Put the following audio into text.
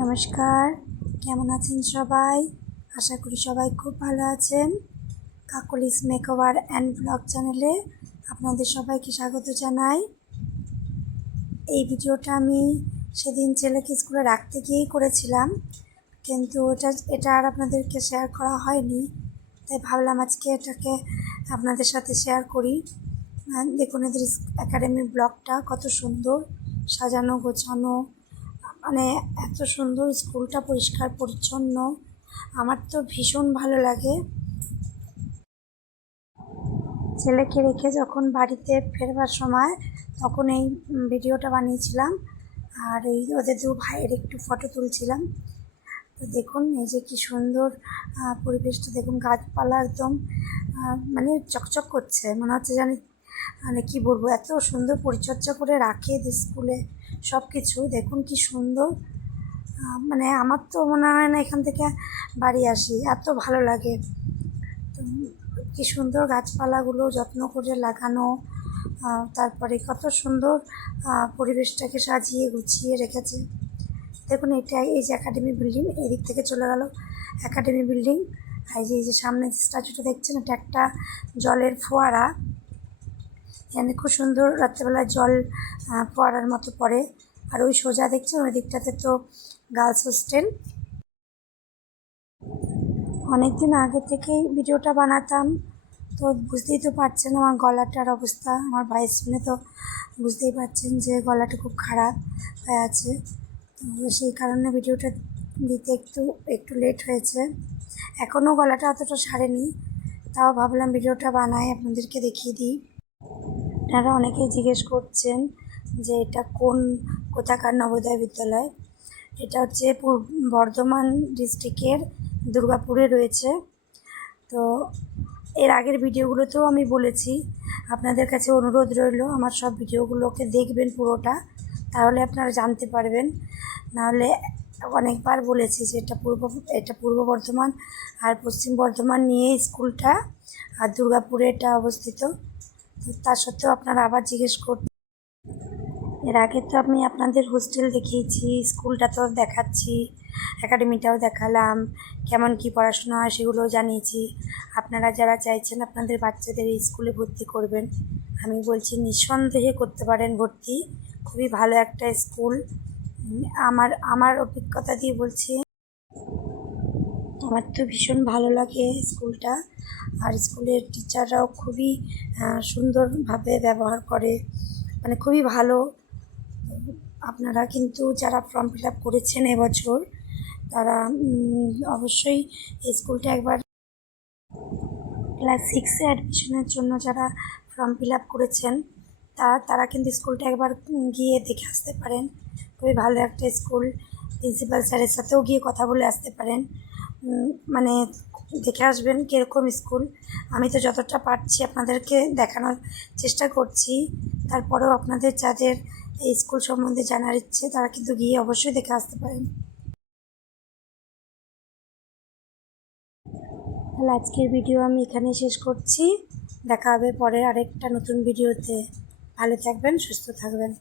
নমস্কার, কেমন আছেন সবাই? আশা করি সবাই খুব ভালো আছেন। কাকলিস মেকওভার অ্যান্ড ব্লগ চ্যানেলে আপনাদের সবাইকে স্বাগত জানাই। এই ভিডিওটা আমি সেদিন ছেলেকে স্কুলে রাখতে গিয়েই করেছিলাম, কিন্তু এটা আর আপনাদেরকে শেয়ার করা হয়নি, তাই ভাবলাম আজকে এটাকে আপনাদের সাথে শেয়ার করি। দেখুন এদের একাডেমির ব্লগটা কত সুন্দর সাজানো গোছানো, মানে এত সুন্দর স্কুলটা, পরিষ্কার পরিচ্ছন্ন, আমার তো ভীষণ ভালো লাগে। ছেলেকে রেখে যখন বাড়িতে ফেরবার সময় তখন এই ভিডিওটা বানিয়েছিলাম, আর এই ওদের দু ভাইয়ের একটু ফটো তুলছিলাম। তো দেখুন এই যে কি সুন্দর পরিবেশটা, দেখুন গাছপালা একদম মানে চকচক করছে, মনে হচ্ছে জানি মানে কি বলবো, এত সুন্দর পরিচর্যা করে রাখে এদের স্কুলে সব কিছু। দেখুন কি সুন্দর, মানে আমার তো মনে হয় না এখান থেকে বাড়ি আসি, এত ভালো লাগে। তো কি সুন্দর গাছপালাগুলো যত্ন করে লাগানো, তারপরে কত সুন্দর পরিবেশটাকে সাজিয়ে গুছিয়ে রেখেছে। দেখুন এটাই এই যে একাডেমি বিল্ডিং, এদিক থেকে চলে গেল একাডেমি বিল্ডিং। এই যে সামনে যে স্ট্যাচুটা দেখছেন, এটা একটা জলের ফোয়ারা, এখানে খুব সুন্দর রাত্রেবেলায় জল ফোয়ারার মতো পড়ে। আর ওই সোজা দেখছেন ওই দিকটাতে তো গার্লস হোস্টেল। অনেক দিন আগে থেকেই ভিডিওটা বানাতাম, তো বুঝতেই তো পারছেন আমার গলাটার অবস্থা, আমার ভয়েস শুনে তো বুঝতেই পারছেন যে গলাটা খুব খারাপ হয়ে আছে। তো সেই কারণে ভিডিওটা দিতে একটু লেট হয়েছে, এখনও গলাটা অতটা সারেনি, তাও ভাবলাম ভিডিওটা বানাই আপনাদেরকে দেখিয়ে দিই। আপনারা অনেকেই জিজ্ঞেস করছেন যে এটা কোথাকার নবোদয় বিদ্যালয়। এটা হচ্ছে বর্ধমান ডিস্ট্রিক্টের দুর্গাপুরে রয়েছে। তো এর আগের ভিডিওগুলোতেও আমি বলেছি, আপনাদের কাছে অনুরোধ রইল আমার সব ভিডিওগুলোকে দেখবেন পুরোটা, তাহলে আপনারা জানতে পারবেন। নাহলে অনেকবার বলেছি যে এটা পূর্ব বর্ধমান আর পশ্চিম বর্ধমান নিয়ে স্কুলটা, আর দুর্গাপুরে এটা অবস্থিত। তা সত্ত্বেও আপনারা আবার জিজ্ঞেস করতে, এর আগে তো আমি আপনাদের হোস্টেল দেখিয়েছি, স্কুলটা তো দেখাচ্ছি, একাডেমিটাও দেখালাম, কেমন কি পড়াশোনা হয় সেগুলোও জানিয়েছি। আপনারা যারা চাইছেন আপনাদের বাচ্চাদের এই স্কুলে ভর্তি করবেন, আমি বলছি নিঃসন্দেহে করতে পারেন ভর্তি, খুবই ভালো একটা স্কুল। আমার অভিজ্ঞতা দিয়ে বলছি, আমার তো ভীষণ ভালো লাগে স্কুলটা। আর স্কুলের টিচাররাও খুবই সুন্দরভাবে ব্যবহার করে, মানে খুবই ভালো। আপনারা কিন্তু যারা ফর্ম ফিল আপ করেছেন এবছর, তারা অবশ্যই এই স্কুলটা একবার, ক্লাস 6-এ অ্যাডমিশনের জন্য যারা ফর্ম ফিল আপ করেছেন তারা কিন্তু স্কুলটা একবার গিয়ে দেখে আসতে পারেন। খুবই ভালো একটা স্কুল, প্রিন্সিপাল স্যারের সাথেও গিয়ে কথা বলে আসতে পারেন, মানে দেখে আসবেন কীরকম স্কুল। আমি তো যতটা পারছি আপনাদেরকে দেখানোর চেষ্টা করছি, তারপরেও আপনাদের যাদের এই স্কুল সম্বন্ধে জানার ইচ্ছে তারা কিন্তু গিয়ে অবশ্যই দেখে আসতে পারেন। তাহলে আজকের ভিডিও আমি এখানে শেষ করছি, দেখা হবে পরের আরেকটা নতুন ভিডিওতে। ভালো থাকবেন, সুস্থ থাকবেন।